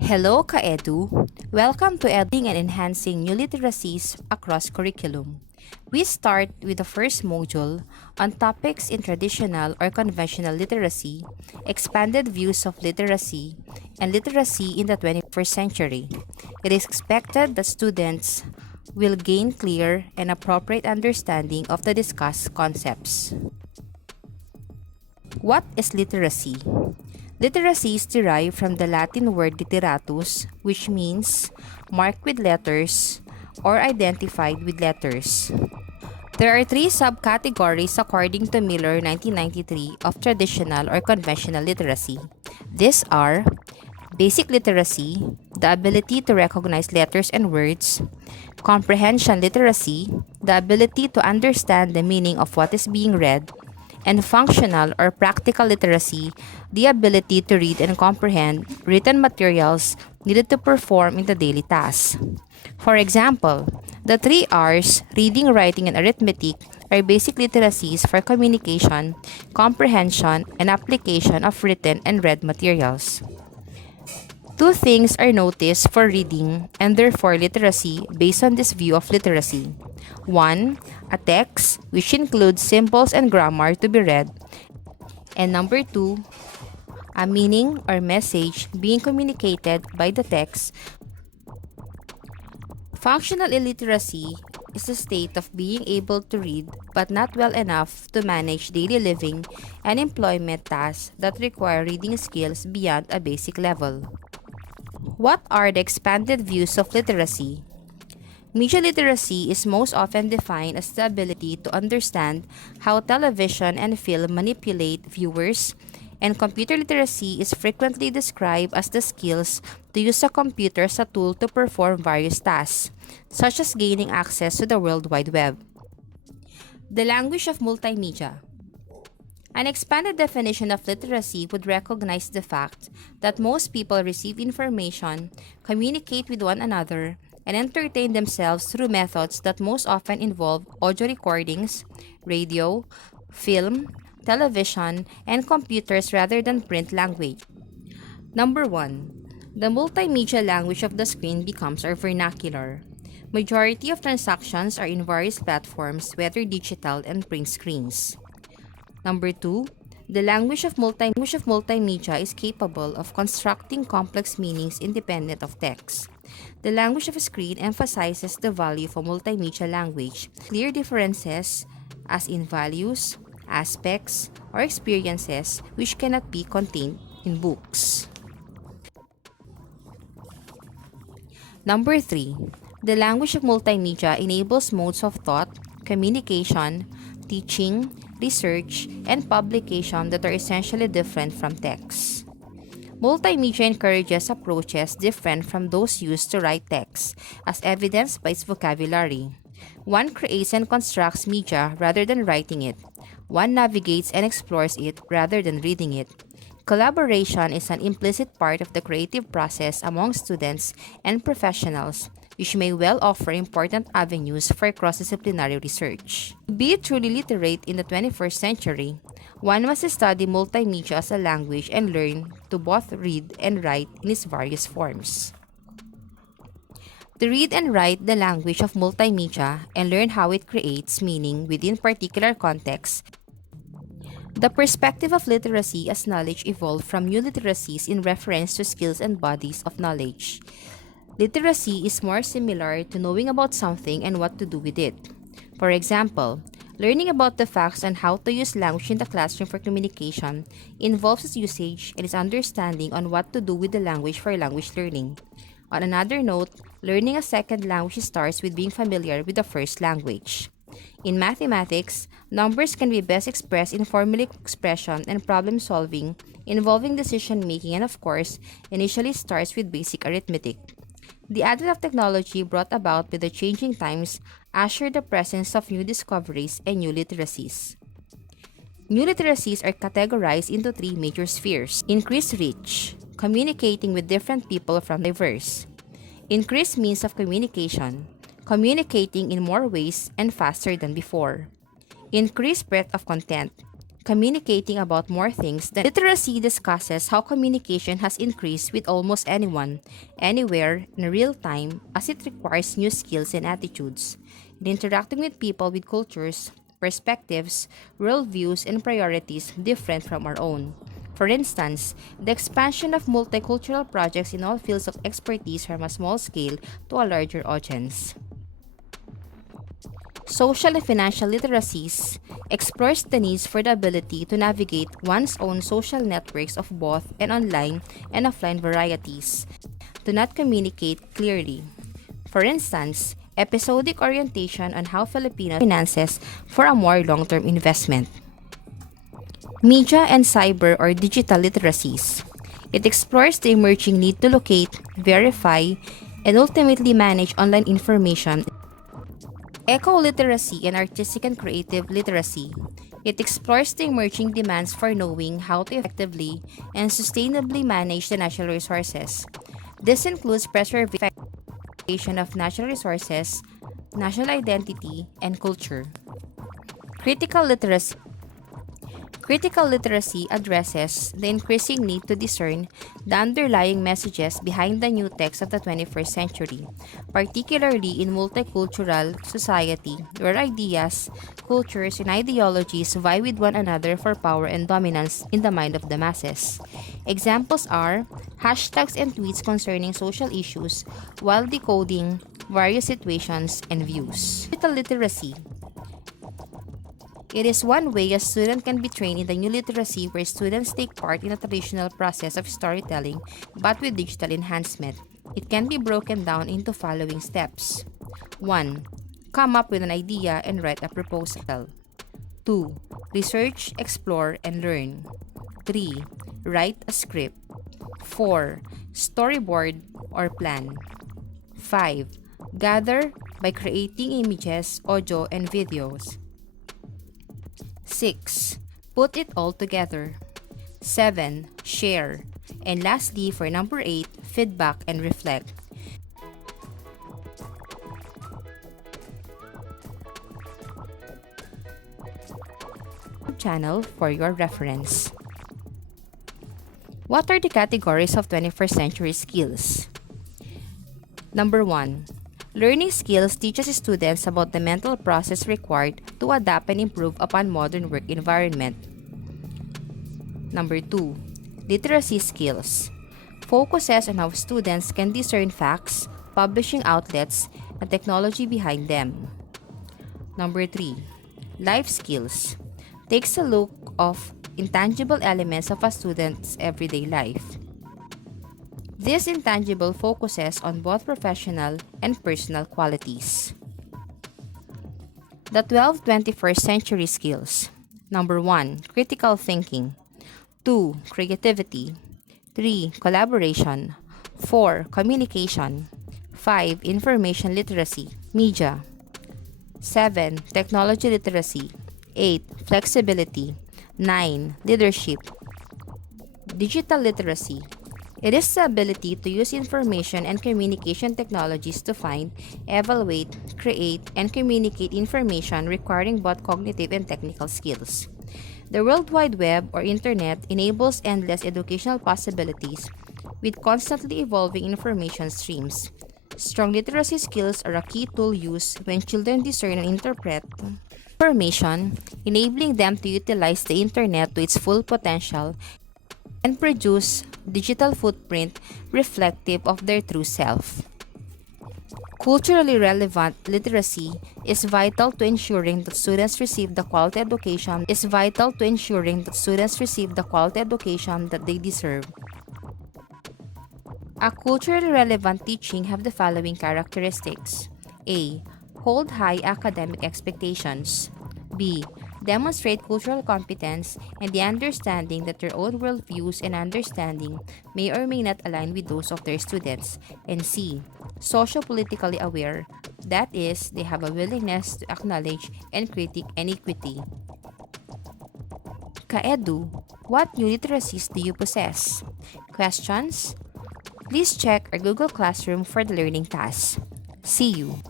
Hello, Ka-Edu. Welcome to Editing and Enhancing New Literacies across curriculum. We start with the first module on topics in traditional or conventional literacy, expanded views of literacy, and literacy in the 21st century. It is expected that students will gain clear and appropriate understanding of the discussed concepts. What is literacy? Literacy is derived from the Latin word literatus, which means marked with letters or identified with letters. There are three subcategories according to Miller 1993 of traditional or conventional literacy. These are basic literacy, the ability to recognize letters and words; comprehension literacy, the ability to understand the meaning of what is being read; and functional or practical literacy, the ability to read and comprehend written materials needed to perform in the daily tasks. For example, the three R's, reading, writing, and arithmetic, are basic literacies for communication, comprehension, and application of written and read materials. Two things are noticed for reading and therefore literacy based on this view of literacy. One, a text, which includes symbols and grammar to be read. And number two, a meaning or message being communicated by the text. Functional illiteracy is the state of being able to read but not well enough to manage daily living and employment tasks that require reading skills beyond a basic level. What are the expanded views of literacy? Media literacy is most often defined as the ability to understand how television and film manipulate viewers, and computer literacy is frequently described as the skills to use a computer as a tool to perform various tasks, such as gaining access to the World Wide Web. The language of multimedia. An expanded definition of literacy would recognize the fact that most people receive information, communicate with one another, and entertain themselves through methods that most often involve audio recordings, radio, film, television, and computers rather than print language. Number 1. The multimedia language of the screen becomes our vernacular. Majority of transactions are in various platforms, whether digital and print screens. Number 2. The language of multimedia is capable of constructing complex meanings independent of text. The language of a screen emphasizes the value of a multimedia language. Clear differences, as in values, aspects, or experiences which cannot be contained in books. Number 3. The language of multimedia enables modes of thought, communication, teaching, research, and publication that are essentially different from text. Multimedia encourages approaches different from those used to write text, as evidenced by its vocabulary. One creates and constructs media rather than writing it. One navigates and explores it rather than reading it. Collaboration is an implicit part of the creative process among students and professionals, which may well offer important avenues for cross-disciplinary research. To be truly literate in the 21st century, one must study multimedia as a language and learn to both read and write in its various forms. To read and write the language of multimedia and learn how it creates meaning within particular contexts. The perspective of literacy as knowledge evolved from new literacies in reference to skills and bodies of knowledge. Literacy is more similar to knowing about something and what to do with it. For example, learning about the facts and how to use language in the classroom for communication involves its usage and its understanding on what to do with the language for language learning. On another note, learning a second language starts with being familiar with the first language. In mathematics, numbers can be best expressed in formulaic expression and problem solving involving decision making, and of course, initially starts with basic arithmetic. The advent of technology brought about by the changing times ushered the presence of new discoveries and new literacies. New literacies are categorized into three major spheres. Increased reach, communicating with different people from diverse. Increased means of communication, communicating in more ways and faster than before. Increased breadth of content, communicating about more things than literacy discusses how communication has increased with almost anyone, anywhere, in real time, as it requires new skills and attitudes. In interacting with people with cultures, perspectives, worldviews, and priorities different from our own. For instance, the expansion of multicultural projects in all fields of expertise from a small scale to a larger audience. Social and financial literacies explores the needs for the ability to navigate one's own social networks of both and online and offline varieties, to not communicate clearly. For instance, episodic orientation on how Filipinos finances for a more long-term investment. Media and cyber or digital literacies. It explores the emerging need to locate, verify, and ultimately manage online information. Eco-literacy and artistic and creative literacy. It explores the emerging demands for knowing how to effectively and sustainably manage the natural resources. This includes preservation of natural resources, national identity, and culture. Critical literacy. Critical literacy addresses the increasing need to discern the underlying messages behind the new text of the 21st century, particularly in multicultural society where ideas, cultures, and ideologies vie with one another for power and dominance in the mind of the masses. Examples are hashtags and tweets concerning social issues while decoding various situations and views. Digital literacy. It is one way a student can be trained in the new literacy where students take part in a traditional process of storytelling but with digital enhancement. It can be broken down into following steps. 1. Come up with an idea and write a proposal. 2. Research, explore, and learn. 3. Write a script. 4. Storyboard or plan. 5. Gather by creating images, audio, and videos. 6. Put it all together. 7. Share. And lastly, for number 8, feedback and reflect. Channel for your reference. What are the categories of 21st century skills? Number 1. Learning skills teaches students about the mental process required to adapt and improve upon modern work environment. Number 2. Literacy skills focuses on how students can discern facts, publishing outlets, and technology behind them. Number 3. Life skills takes a look of intangible elements of a student's everyday life. This intangible focuses on both professional and personal qualities. The 12 21st century skills. Number 1. Critical thinking. 2. Creativity. 3. Collaboration. 4. Communication. 5. Information literacy. Media. 7. Technology literacy. 8. Flexibility. 9. Leadership. Digital literacy. It is the ability to use information and communication technologies to find, evaluate, create, and communicate information requiring both cognitive and technical skills. The World Wide Web or Internet enables endless educational possibilities with constantly evolving information streams. Strong literacy skills are a key tool used when children discern and interpret information, enabling them to utilize the Internet to its full potential and produce digital footprint reflective of their true self. Culturally relevant literacy is vital to ensuring that students receive the quality education that they deserve. A culturally relevant teaching have the following characteristics. A. Hold high academic expectations. B. Demonstrate cultural competence and the understanding that their own worldviews and understanding may or may not align with those of their students. And C. Socio-politically aware, that is, they have a willingness to acknowledge and critique inequity. Ka-Edu, what new literacies do you possess? Questions? Please check our Google Classroom for the learning tasks. See you!